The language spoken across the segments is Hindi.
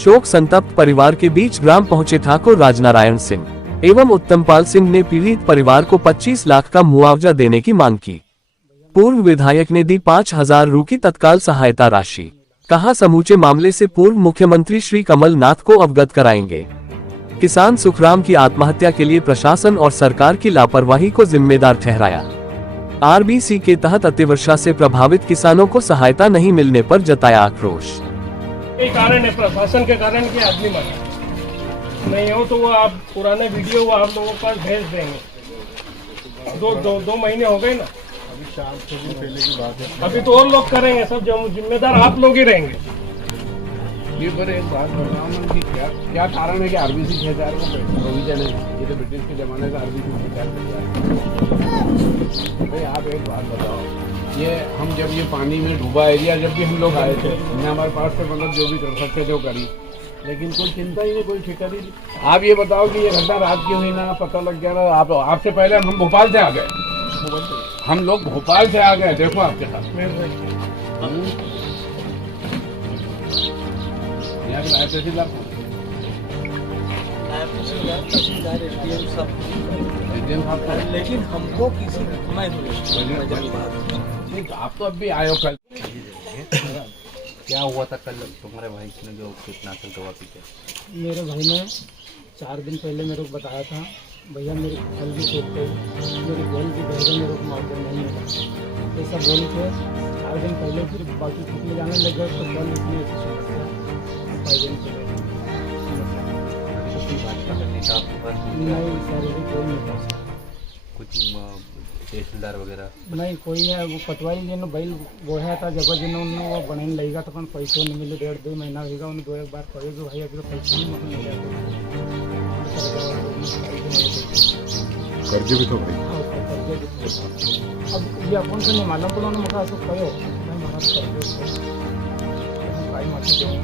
शोक संतप्त परिवार के बीच ग्राम पहुंचे ठाकुर राजनारायण सिंह एवं उत्तमपाल सिंह ने पीड़ित परिवार को 25 लाख का मुआवजा देने की मांग की। पूर्व विधायक ने दी 5,000 रु की तत्काल सहायता राशि। कहा, समूचे मामले से पूर्व मुख्यमंत्री श्री कमलनाथ को अवगत कराएंगे। किसान सुखराम की आत्महत्या के लिए प्रशासन और सरकार की लापरवाही को जिम्मेदार ठहराया। आरबीसी के तहत अतिवर्षा से प्रभावित किसानों को सहायता नहीं मिलने पर जताया आक्रोश। कारण है प्रशासन के कारण कि आदमी मरा नहीं हो तो वो आप पुराने वीडियो वो आप लोगों के पास भेज देंगे। दो महीने हो गए ना, अभी 4 दिन पहले की बात है। अभी तो और लोग करेंगे, सब जिम्मेदार आप लोग ही रहेंगे। ये पर एक बात बताऊँ कि क्या कारण है कि आरबीसी 6000 को प्रोविजन है? ये तो ब्रिटिश के जमाने से आरबीसी 6000 भाई आप एक बात बताओ, ये हम जब ये पानी में डूबा एरिया जब भी हम लोग आए थे, हमने हमारे पास से मतलब जो भी कर सकते थे वो करी, लेकिन कोई चिंता ही नहीं, कोई फिक्र ही नहीं। आप ये बताओ कि ये घटना रात की हुई ना, पता लग गया ना, आपसे पहले हम भोपाल से आ गए, हम लोग भोपाल से आ गए, देखो आपके साथ लेकिन हमको किसी आप तो अब भी आए हो कल। क्या हुआ था कल तुम्हारे भाई ने जो कीटनाशक दवा पी के? मेरे भाई ने 4 दिन पहले मेरे को बताया था, भैया मेरी फल भी सूख गई, मेरी गोल भी बह गई, मेरे को मुआवजा नहीं मिला, ऐसा बोल के 4 दिन पहले फिर बाकी छुट्टी जाने लग गए। तो कल इतनी अच्छी समस्या 5 दिन पहले नहीं सर, कोई नहीं था, कुछ तहसीलदार वगैरह नहीं कोई नहीं। वो पटवारी जी ने बैल बोया था जगह जिन्होंने वो बनाने लगेगा तो पैसे नहीं मिले, 1.5-2 महीना होगा, उन्हें 2 बार कहे कि भाई अभी तो पैसे नहीं मिले, कर्जे भी तो भाई। अब ये अपन से नहीं मालूम पड़ा, उन्होंने मुझे कहो मैं मारा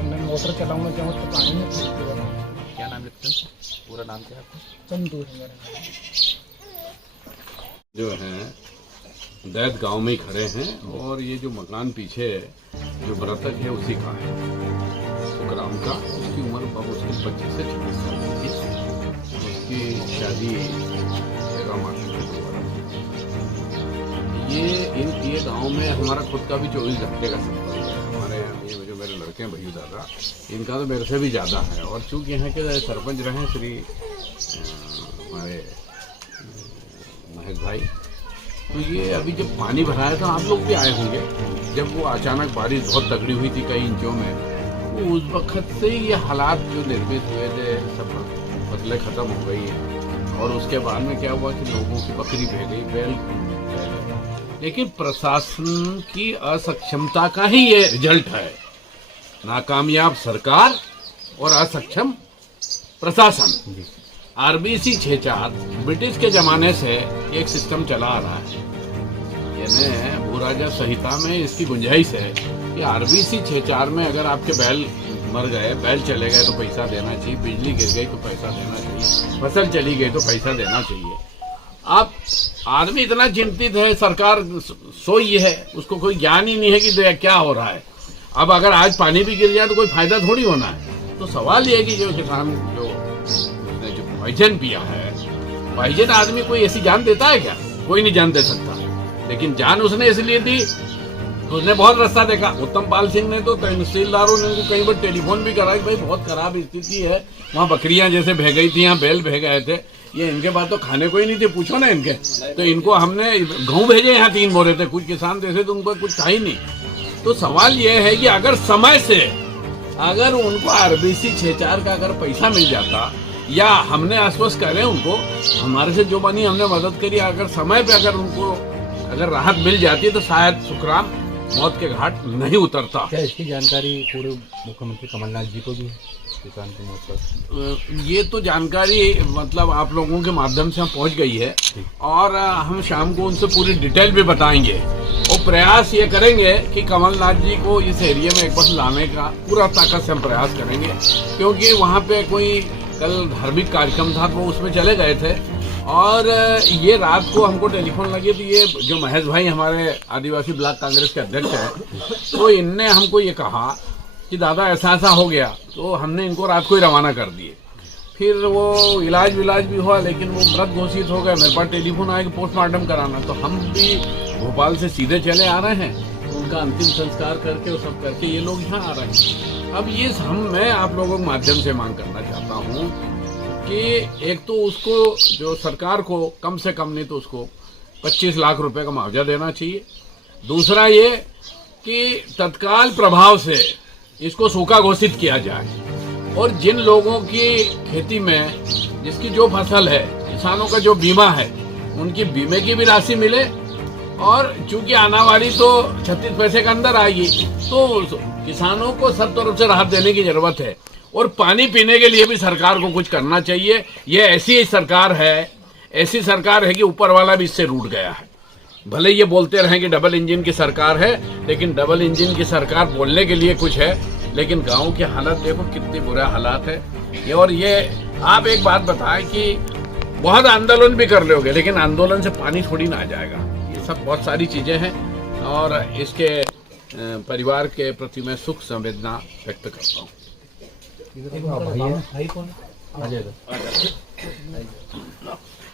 मैं मोटर चलाऊंगा चाहूँ तो पानी में। क्या नाम लिखते हैं? पूरा नाम क्या है आपका? चंदू है मेरा। जो है दैत गांव में ही खड़े हैं और ये जो मकान पीछे जो मृतक है उसी का है, सुखराम का। उसकी उम्र उसकी 25 से 26 साल की थी। उसकी शादी 13 मार्च को ये गांव में हमारा खुद का भी 24 घंटे का संपर्क है। हमारे ये जो मेरे लड़के हैं भैया दादा, इनका तो मेरे से भी ज़्यादा है। और चूँकि यहाँ के सरपंच रहे हैं श्री हमारे महेश भाई, तो ये अभी जब पानी भराया था आप लोग भी आए होंगे, जब वो अचानक बारिश बहुत तगड़ी हुई थी कई इंचों में, तो उस वक्त से ये हालात जो निर्मित हुए थे सब फसलें खत्म हो गई। और उसके बाद में क्या हुआ कि लोगों की बकरी बह गई, बैल, लेकिन प्रशासन की असक्षमता का ही ये रिजल्ट है। नाकामयाब सरकार और असक्षम प्रशासन। आरबीसी 64 ब्रिटिश के जमाने से एक सिस्टम चला आ रहा है, यानी भूराजा संहिता में इसकी गुंजाइश है कि आरबीसी 64 में अगर आपके बैल मर गए, बैल चले गए तो पैसा देना चाहिए, बिजली गिर गई तो पैसा देना चाहिए, फसल चली गई तो पैसा देना चाहिए। अब आदमी इतना चिंतित है, सरकार सोई है, उसको कोई ज्ञान ही नहीं है कि क्या हो रहा है। अब अगर आज पानी भी गिर जाए तो कोई फायदा थोड़ी होना है। तो सवाल ये है कि जो किसान जो पॉइजन पिया है, पॉइजन आदमी कोई ऐसी जान देता है क्या? कोई नहीं जान दे सकता, लेकिन जान उसने इसलिए दी तो उसने बहुत रास्ता देखा। उत्तमपाल सिंह ने तो तहसीलदारों ने उनको कई बार टेलीफोन भी करा कि भाई बहुत खराब स्थिति है, वहाँ बकरियां जैसे बह गई थी, यहाँ बैल बह गए थे, ये इनके बाद तो खाने को ही नहीं थे, पूछो ना इनके। तो इनको हमने गेहूं भेजे, यहाँ 3 बोरे थे, कुछ किसान थे तो उनको कुछ था ही नहीं। तो सवाल ये है कि अगर समय से अगर उनको आरबीसी 64 का अगर पैसा मिल जाता, या हमने आश्वस्त करें उनको, हमारे से जो बनी हमने मदद करी, अगर समय पे अगर उनको अगर राहत मिल जाती तो शायद सुखराम मौत के घाट नहीं उतरता। क्या इसकी जानकारी पूर्व मुख्यमंत्री कमलनाथ जी को भी है किसान की मौत पर? ये तो जानकारी मतलब आप लोगों के माध्यम से हम पहुंच गई है, और हम शाम को उनसे पूरी डिटेल भी बताएंगे। और प्रयास ये करेंगे कि कमलनाथ जी को इस एरिया में एक बार लाने का पूरा ताकत से हम प्रयास करेंगे, क्योंकि वहाँ पे कोई कल धार्मिक कार्यक्रम था तो उसमें चले गए थे। और ये रात को हमको टेलीफोन लगी थी, ये जो महेश भाई हमारे आदिवासी ब्लॉक कांग्रेस के अध्यक्ष हैं, तो इनने हमको ये कहा कि दादा ऐसा ऐसा हो गया। तो हमने इनको रात को ही रवाना कर दिए। फिर वो इलाज भी हुआ, लेकिन वो मृत घोषित हो गए। मेरे पास टेलीफोन आया कि पोस्टमार्टम कराना, तो हम भी भोपाल से सीधे चले आ रहे हैं, तो उनका अंतिम संस्कार करके वो सब करके ये लोग यहाँ आ रहे हैं। अब ये मैं आप लोगों के माध्यम से मांग करना चाहता हूँ कि एक तो उसको जो सरकार को कम से कम नहीं तो उसको 25 लाख रुपए का मुआवजा देना चाहिए। दूसरा ये कि तत्काल प्रभाव से इसको सूखा घोषित किया जाए, और जिन लोगों की खेती में जिसकी जो फसल है, किसानों का जो बीमा है, उनकी बीमे की भी राशि मिले। और चूंकि आनावारी तो 36 पैसे के अंदर आएगी, तो किसानों को सब तरफ से राहत देने की जरूरत है। और पानी पीने के लिए भी सरकार को कुछ करना चाहिए। ये ऐसी सरकार है कि ऊपर वाला भी इससे रूठ गया है। भले ये बोलते रहें कि डबल इंजन की सरकार है, लेकिन डबल इंजन की सरकार बोलने के लिए कुछ है, लेकिन गांव के हालात देखो कितने बुरे हालात है। और ये आप एक बात बताएं कि बहुत आंदोलन भी कर लोगे, लेकिन आंदोलन से पानी थोड़ी ना आ जाएगा। ये सब बहुत सारी चीजें हैं, और इसके परिवार के प्रति मैं सुख संवेदना व्यक्त करता हूँ। भाई कौन आ जाएगा।